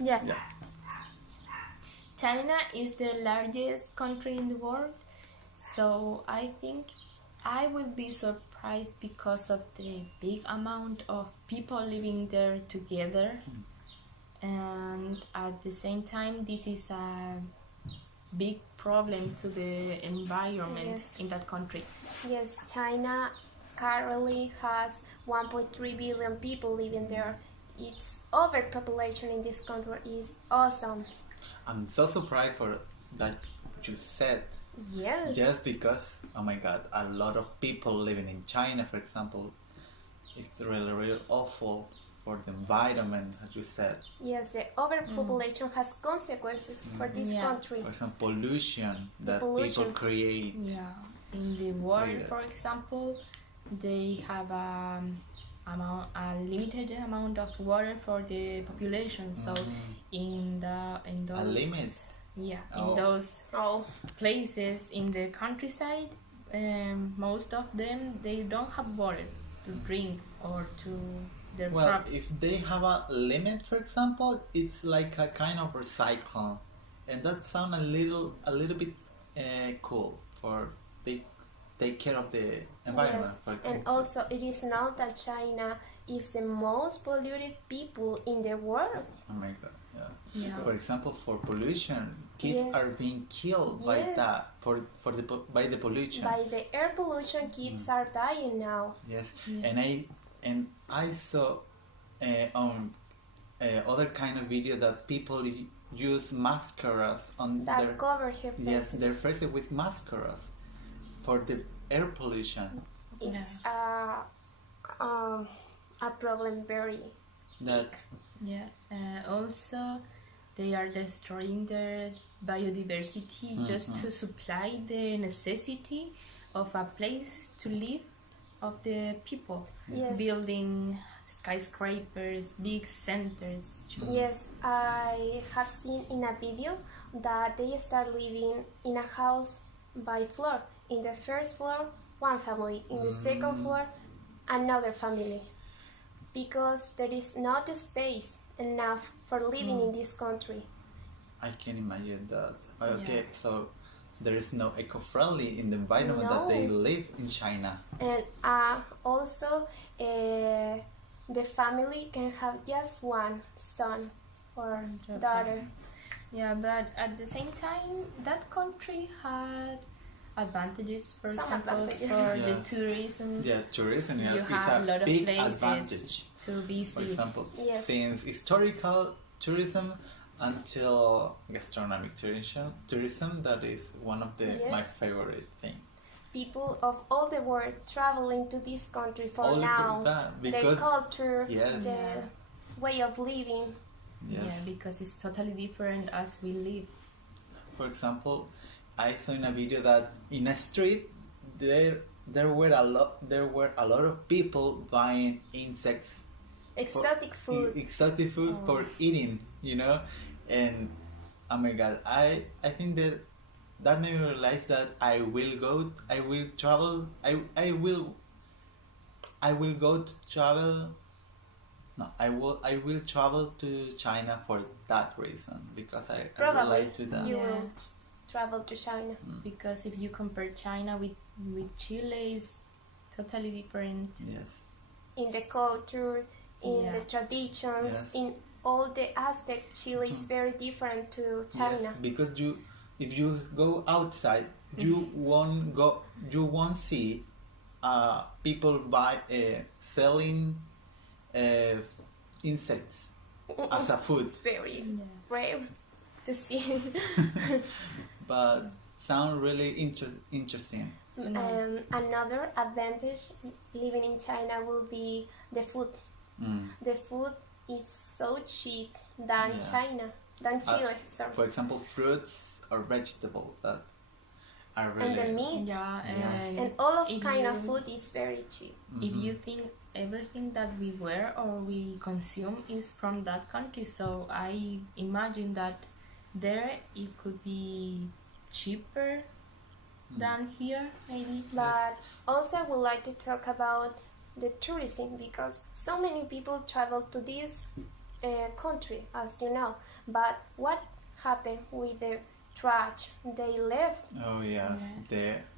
Yeah. Yeah. China is the largest country in the world, so I think I would be surprised because of the big amount of people living there together, and at the same time, this is a big problem to the environment Yes. in that country. Yes, China currently has 1.3 billion people living there. Its overpopulation in this country is awesome. I'm so surprised for that you said. Yes. Just because, oh my god, a lot of people living in China, for example, it's really, really awful for the environment, as you said. Yes, the overpopulation has consequences for this Yeah. country. For example, pollution that pollution. people create. Yeah, in the water, Really? for example, they have a limited amount of water for the population. So in those A limit. yeah, Oh. in those Oh, places in the countryside, most of them they don't have water to drink or to their Well, crops. if they have a limit, for example, it's like a kind of recycle, and that sounds a little bit cool for they take care of the environment. yes. For And example. also, it is known that China is the most polluted people in the world. Oh my god, yeah. Yeah. For example, for pollution, kids Yes. are being killed by Yes. that by the pollution. By the air pollution, kids are dying now. Yes, Yeah. and I saw on other kind of video that people use mascaras on That their cover her faces. yes their faces with mascaras for the air pollution. It's a problem very That Yeah. Also, they are destroying their biodiversity just to supply the necessity of a place to live of the people. Yes. Building skyscrapers, big centers. Yes, I have seen in a video that they start living in a house by floor. In the first floor, one family. In the second floor, another family. Because there is not space enough for living in this country. I can imagine that. Okay, Yeah. so there is no eco-friendly in the environment that they No. live in China. And also, the family can have just one son or That's daughter. Yeah, but at the same time, that country had advantages. For Some example, advantages. for Yes. the tourism, Yeah, tourism you is have a lot a of big places advantage. to For visit. example, Yes. since historical tourism until gastronomic tourism, that is one of my Yes. favorite thing. People of all the world traveling to this country for Only now. for that, Their because culture, Yes. the way of living. yes. Yeah, because it's totally different as we live. For example, I saw in a video that in a street there were a lot of people buying insects, Exotic food. exotic food for eating, and oh my god, I think that made me realize that I will travel I will travel to China for that reason, because I Probably relate to that. you Yeah. will travel to China. Because if you compare China with Chile, it's totally different. Yes. In the culture, in Yeah. the traditions, Yes. in all the aspects, Chile is very different to China. Yes, because if you go outside, you won't see people selling insects as a food, It's very rare to see. but sound really interesting. Another advantage living in China will be the food. The food is so cheap than Yeah. Chile. Sorry. For example, fruits or vegetables that are really And the meat Yeah, Yes. and all of if kind of you- food is very cheap. If you think everything that we wear or we consume is from that country, so I imagine that there it could be cheaper than here, maybe. But also I would like to talk about the tourism, because so many people travel to this country, as you know. But what happened with the trash they left? Oh yes,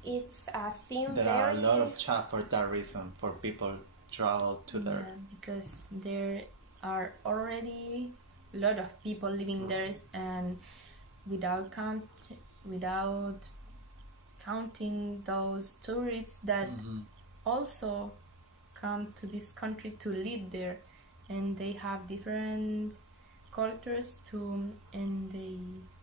It's a thing there very... are a lot of chat for that reason, for people travel to there. Because there are already a lot of people living there, and without counting those tourists that also come to this country to live there, and they have different cultures too, and they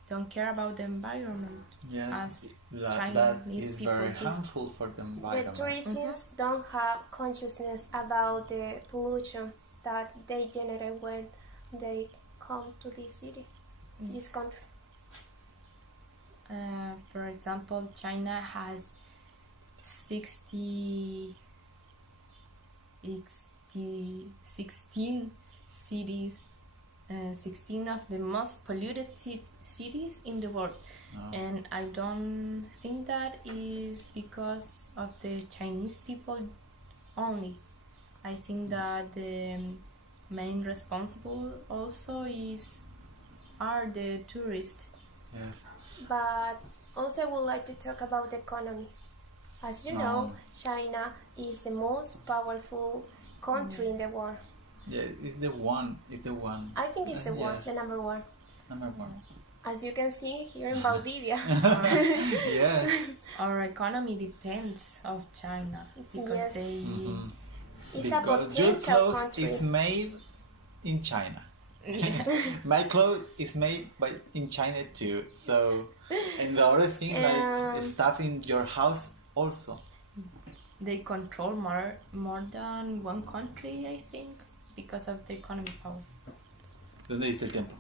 don't care about the environment. Yes, as that Chinese is people very do. harmful for the environment. The tourists don't have consciousness about the pollution that they generate when they come to this city, this country. For example, China has 16 cities, 16 of the most polluted cities in the world. And I don't think that is because of the Chinese people only. I think that the main responsible also are the tourists. Yes. But also I would like to talk about the economy. As you know, China is the most powerful country in the world. Yeah, it's the one. I think it's the number one. Number one. As you can see here in Valdivia. Yes. Our economy depends of China because they... It's because a potential your clothes country. is made in China. My clothes is made in China too. So, and the other thing, like stuff in your house also. They control more than one country, I think, because of the economic power. ¿Dónde diste el tiempo?